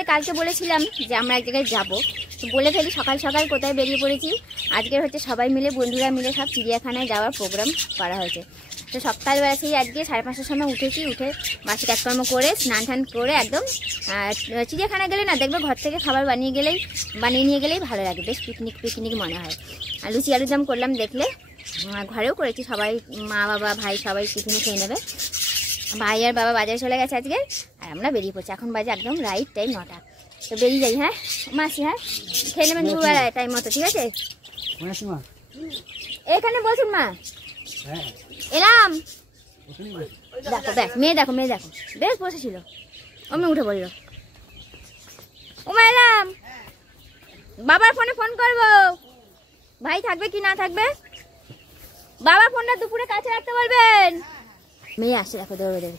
তোমাদের কালকে বলেছিলাম যে আমরা এক জায়গায় যাবো, তো বলে ফেলি সকাল সকাল কোথায় বেরিয়ে পড়েছি। আজকের হচ্ছে সবাই মিলে বন্ধুরা মিলে সব চিড়িয়াখানায় যাওয়ার প্রোগ্রাম করা হয়েছে। তো সকালবেলা সেই আজকে 5:30টার সময় উঠেছি, উঠে বাসি কাজকর্ম করে স্নান টান করে একদম চিড়িয়াখানায় গেলে না দেখবে ঘর থেকে খাবার বানিয়ে নিয়ে গেলেই ভালো লাগে, বেশ পিকনিক পিকনিক মনে হয়। আর লুচি আলুরদম করলাম দেখলে, ঘরেও করেছি, সবাই মা বাবা ভাই সবাই টিফিনে খেয়ে নেবে। ভাই আর বাবা বাজারে চলে গেছে আজকে, আর আমরা বেরিয়ে পড়ছি। এখন বাজে একদম রাইট টাইম 9টা, তো বেরিয়ে যাই। হ্যাঁ মাসি, হ্যাঁ খেয়ে নেবেন দুবেলায় টাইম মতো, ঠিক আছে? এখানে বসুন মা, এলাম। দেখো ব্যাস, মেয়ে দেখো বেশ বসেছিল, অমনি উঠে বললো ওমা এলাম, বাবার ফোনে ফোন করবো, ভাই থাকবে কি না থাকবে, বাবার ফোনটা দুপুরে কাছে রাখতে বলবেন। মেয়ে আসছে দেখো, দৌড়ে দেবে,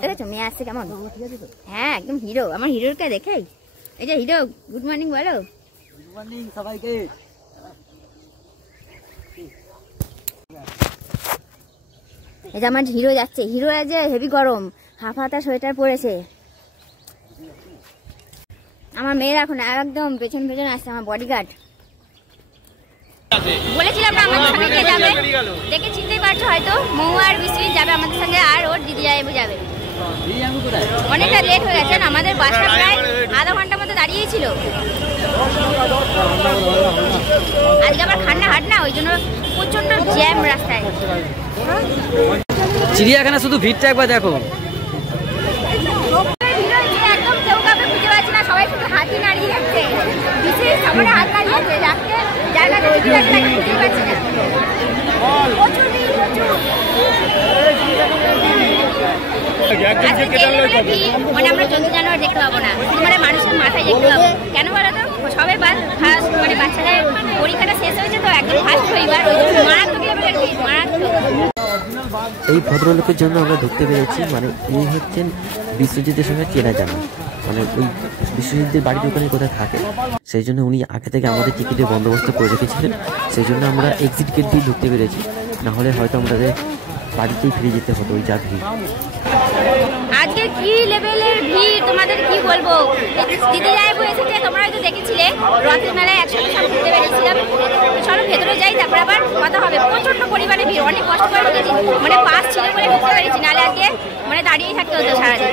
দেখেছো মেয়ে আসছে কেমন? হ্যাঁ একদম হিরো, আমার হিরোকে দেখে, এই যে হিরো গুড মর্নিং বলো। গুড মর্নিং সবাইকে। এই যে আমার হিরো যাচ্ছে, হিরো যে হেভি গরম, হাফ হাতা সোয়েটার পরেছে। আমার মেয়ের এখন একদম পেছন পেছন আসছে, আমার বডিগার্ড। বলেছিলাম না আমাদের সঙ্গে কে যাবে, দেখে চিনতেই পারছো হয়তো, মৌ আর বিশ্বজিৎ যাবে আমাদের সঙ্গে, আর ওর দিদি যাবে। অনেকটা লেট হয়ে গেছে, আমাদের বাসটা প্রায় আধা ঘন্টার মতো দাঁড়িয়েই ছিল। আজকে আবার ঠান্ডা হাট না, ওই জন্য প্রচন্ড জ্যাম রাস্তায়। চিড়িয়াখানা শুধু ভিড়টা একবার দেখো, একদম কেউ কাউকে খুঁজে পাচ্ছি না, সবাই শুধু হাতই নাড়িয়ে যাচ্ছে, বিশেষ সামনে হাত নাড়িয়েছে, জায়গা খুঁজে পাচ্ছি না। মানে আমরা জন্তু জানোয়ার দেখতে পাবো না, মানে মানুষের মাথায় দেখতে পাবো। কেন বলো তো, সবে ফার্স্ট মানে বাচ্চাদের পরীক্ষাটা শেষ হয়েছে তো, একদম ফার্স্ট হইবার ওই জন্য মারাত্মক লেভেলের ভিড়, মারাত্মক। এই ভদ্রলোকের জন্য আমরা ঢুকতে পেরেছি, মানে ইনি হচ্ছেন বিশ্বজিতের সঙ্গে চেনা জানা, মানে ওই বিশ্বজিতের বাড়ির ওখানে কোথায় থাকে, সেই জন্য উনি আগে থেকে আমাদের টিকিটের বন্দোবস্ত করে রেখেছিলেন, সেই জন্য আমরা এক্সিট গেট দিয়ে ঢুকতে পেরেছি, নাহলে হয়তো আমাদের বাড়িতেই ফিরে যেতে হতো ওই যা ভিড়। আজকে কি লেভেলের ভিড় তোমাদের কি বলবো, দিদি যাইবো এসেছে, তোমরা হয়তো দেখেছিলে রথের মেলায় একসাথে সব ঘুরতে বেরিয়েছিলাম। চলো ভেতরে যাই, তারপর আবার কথা হবে। প্রচন্ড পরিমাণে ভিড়, অনেক কষ্ট করে ঢুকেছি, মানে পাস ছিল বলে ঢুকতে পেরেছি, নাহলে আজকে মানে দাঁড়িয়েই থাকতে হতো সারাদিন।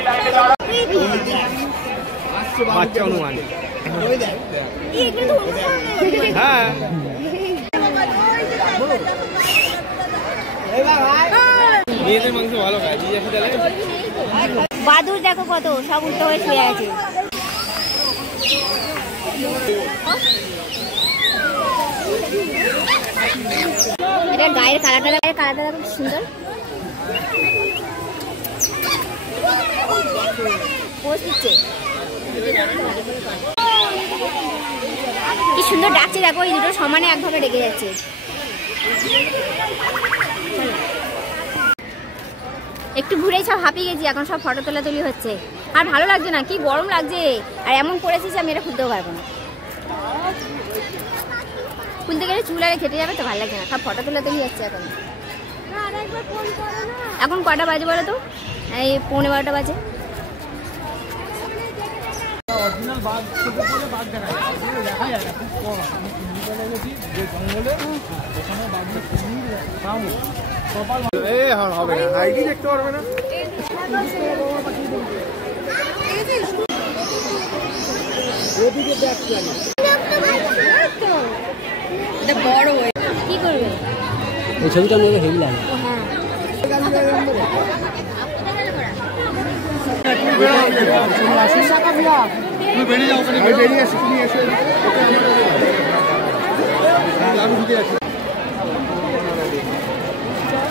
বাদুর দেখো কত, সব উল্টো হয়ে শুয়ে আছে। এটা গায়ের কালারটা খুব সুন্দর, কি সুন্দর ডাকছে দেখো, এই দুটো সমানে একভাবে ডেকে যাচ্ছে। একটু ঘুরেই সব হাঁপিয়ে গেছি, এখন সব ফটো তোলাতুলি হচ্ছে, আর ভালো লাগছে না, কি গরম লাগছে, আর এমন পড়েছিস আমি এটা খুলতেও পারবো না, খুলতে গেলে চুল আরে খেটে যাবে, তো ভালো লাগছে না, সব ফটো তোলাতুলি হচ্ছে। এখন কটা বাজে বলো তো, এই 11:15 বাজে। দেখতে পারবে না, কি করবে এই ছবিটা আমাকে হেভি লাগে।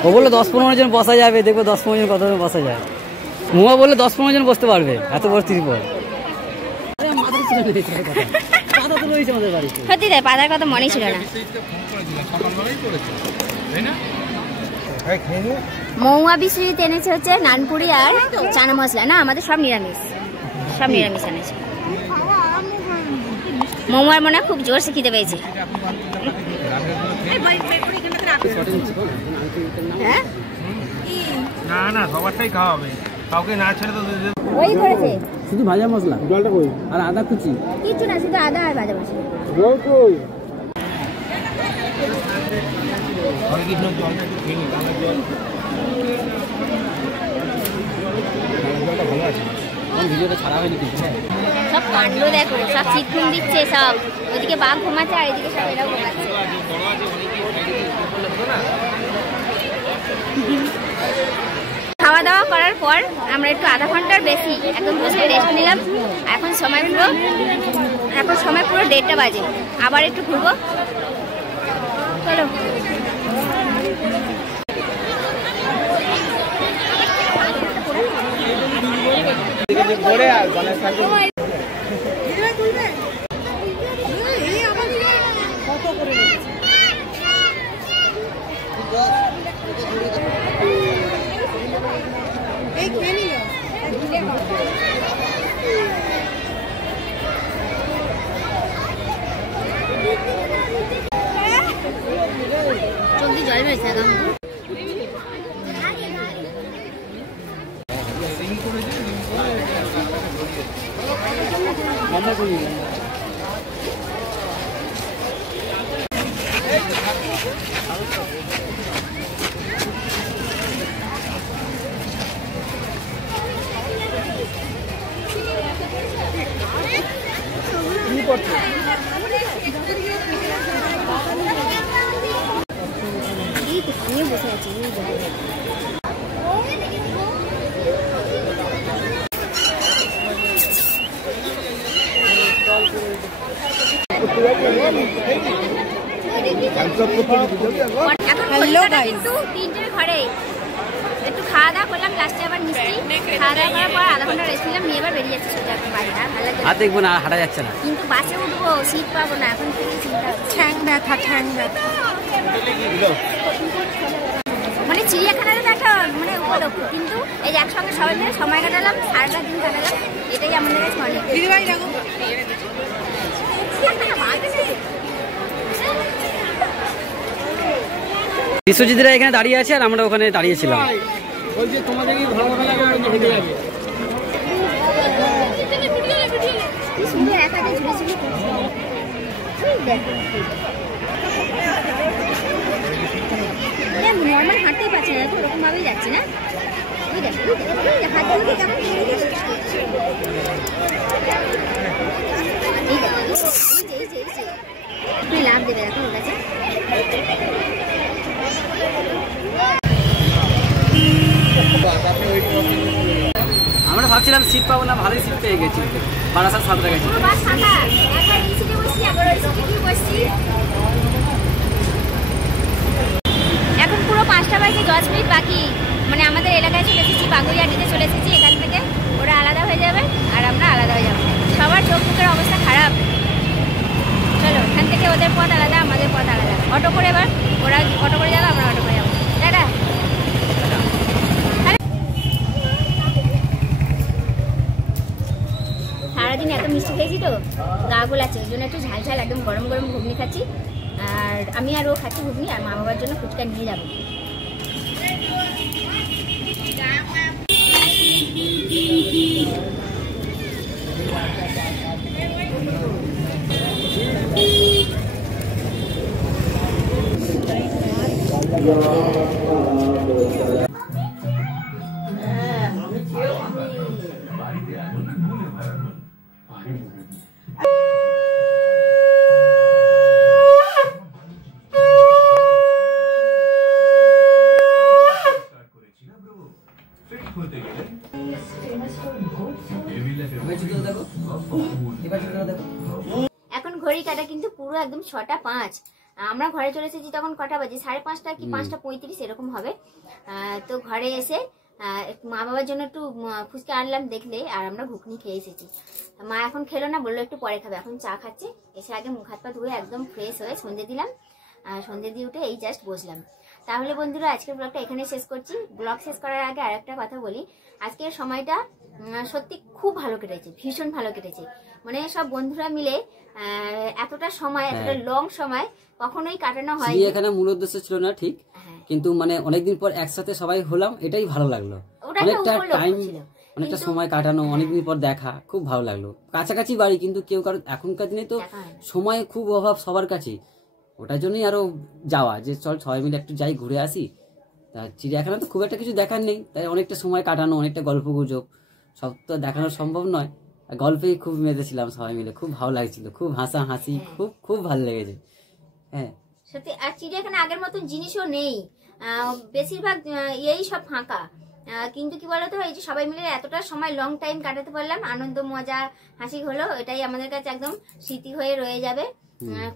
ও বললো 10-15 জন বসা যাবে, দেখবো 10-15 জন কতজন বসা যায়। মুয়া বললে 10-15 জন বসতে পারবে, এত বড় ত্রিপল। সত্যি তাই, পাতার কথা মনে ছিল না। মৌয়া বিশ্বজিৎ এনেছে হচ্ছে নানপুরি আর চানা মশলা, না আমাদের সব নিরামিষ এনেছে। মৌয়ার মনে খুব জোরসে খিদে পেয়েছে। না না সবারটাই খাওয়া হবে, কাউকে না ছেড়ে তো ওই করেছে শুধু ভাজা মশলা জলটা কই আর আদা কুচি কিছু না, শুধু আদা আর ভাজা মশলা। জল কই ভিডিওটা ছাড়া হয়নি কিন্তু সব কাণ্ড দেখো, সব চিৎকুন দিচ্ছে সব, ওদিকে বাঘ ঘুমাচ্ছে আর এদিকে সব এরাও ঘুমাচ্ছে। খাওয়া দাওয়া করার পর আমরা একটু আধা ঘন্টার বেশি একদম বসে রেস্ট নিলাম। এখন সময় পুরো 1:30 বাজে, আবার একটু ঘুরবো। চলো জলদি জল মেরেছে একদম। আমিও বসে আছি। কিন্তু 3টের ঘরে একটু খাওয়া দাওয়া করলাম, লাস্টে আবার মিষ্টি খাওয়া দাওয়া করার পর আধা ঘন্টা রেস্ট নিলাম, নিয়ে এবার বেরিয়ে যাচ্ছে সোজা বাড়ি। আর ভালো লাগছে আর দেখবো না, হাঁটা যাচ্ছে না, কিন্তু বাসে উঠবো, সিট পাবো না, এখন থেকে চিন্তা ঠ্যাং ব্যথা। মানে চিড়িয়াখানার একটা মানে উপলক্ষ, কিন্তু এই যে একসঙ্গে সবাই মিলে সময় কাটালাম, সারাটা দিন কাটালাম, এটাই আমাদের কাছে অনেক। বিশ্বজিৎরা এখানে দাঁড়িয়ে আছে আর আমরা ওখানে দাঁড়িয়েছিলাম। সুন্দর একা ঝুড়ি ঝুড়ি নর্মাল হাঁটতেই পারছি না, ওরকম ভাবেই যাচ্ছি না। লাভ দেবে দেখো ওর কাছে। আমরা ভাবছিলাম সিট পাবো না, ভালোই সিট পেয়ে গেছি, বারাসাত সাঁতরা গেছি। এখন পুরো 5টা বাজে 10 মিনিট বাকি, মানে আমাদের এলাকায় চলে এসেছি, বাগুইয়াটিতে চলে এসেছি। এখান থেকে ওরা আলাদা হয়ে যাবে আর আমরা আলাদা হয়ে যাবো। সবার চোখ মুখের অবস্থা খারাপ। চলো, এখান থেকে ওদের পথ আলাদা, আমাদের পথ আলাদা। অটো করে এবার ওরা অটো করে যাবে, আমরা অটো করে যাবো। টাটা। সারাদিন এত মিষ্টি খেয়েছি তো গা গোলাচ্ছে, ওই জন্য একটু ঝাল ঝাল একদম গরম গরম ঘুগনি খাচ্ছি। আর আমি আর ও খাচ্ছি ঘুগনি, আর মা বাবার জন্য ফুচকা নিয়ে যাবো। এখন ঘড়ি কাটা কিন্তু পুরো একদম 6টা 5। আমরা ঘরে চলে এসেছি তখন কটা বাজে, 5:30 কি 5:35 এরকম হবে। তো ঘরে এসে মা বাবার জন্য একটু ফুচকা আনলাম দেখলে, আর আমরা ঘুগনি খেয়ে এসেছি। মা এখন খেলো না, বললো একটু পরে খাবে। এখন চা খাচ্ছে, এসে আগে মুখ হাত পা ধুয়ে একদম ফ্রেশ হয়ে সন্ধে দিলাম। সন্ধে দিয়ে উঠে এই জাস্ট বসলাম। তাহলে বন্ধুরা আজকের ব্লগটা এখানে শেষ করছি। ব্লগ শেষ করার আগে আরেকটা কথা বলি, আজকের সময়টা সত্যি খুব ভালো কেটেছে, ভীষণ ভালো কেটেছে। মানে সব বন্ধুরা মিলে এতটা সময়, এতটা লং সময় কখনোই কাটানো হয়। এখানে মূল উদ্দেশ্য ছিল না ঠিক, কিন্তু মানে অনেকদিন পর একসাথে সবাই হলাম, এটাই ভালো লাগলো। অনেকটা টাইম অনেকটা সময় কাটানো, অনেকদিন পর দেখা, খুব ভালো লাগলো। কাছাকাছি বাড়ি, কিন্তু কেউ কারো এখনকার দিনে তো সময় খুব অভাব সবার কাছে, ওটার জন্যই আরো যাওয়া যে চল সবাই মিলে একটু যাই ঘুরে আসি। তা চিড়িয়াখানা তো খুব একটা কিছু দেখার নেই, তাই অনেকটা সময় কাটানো, অনেকটা গল্প গুজব, সব তো দেখানো সম্ভব নয়। গল্পেই খুব মেতেছিলাম সবাই মিলে, খুব ভালো লাগছিল, খুব হাসাহাসি, খুব খুব ভালো লেগেছে। হ্যাঁ সত্যি। আর চিড়িয়াখানা আগের মতন জিনিসও নেই, বেশিরভাগ এই সব ফাঁকা। কিন্তু কি বলতো, এই যে সবাই মিলে এতটা সময় লং টাইম কাটাতে পারলাম, আনন্দ মজা হাসি হলো, এটাই আমাদের কাছে একদম স্মৃতি হয়ে রয়ে যাবে।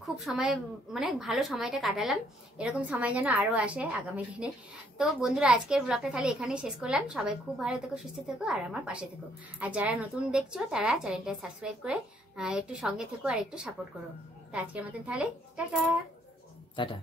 খুব সময় মানে ভালো সময়টা কাটালাম, এরকম সময় যেন আরো আসে আগামী দিনে। তো বন্ধুরা, আজকের ব্লগটা তাহলে এখানেই শেষ করলাম। সবাই খুব ভালো থেকো, সুস্থ থেকো, আর আমার পাশে থেকো। আর যারা নতুন দেখছো তারা চ্যানেলটা সাবস্ক্রাইব করে একটু সঙ্গে থেকো আর একটু সাপোর্ট করো। তো আজকের মতন তাহলে টাটা। টাটা।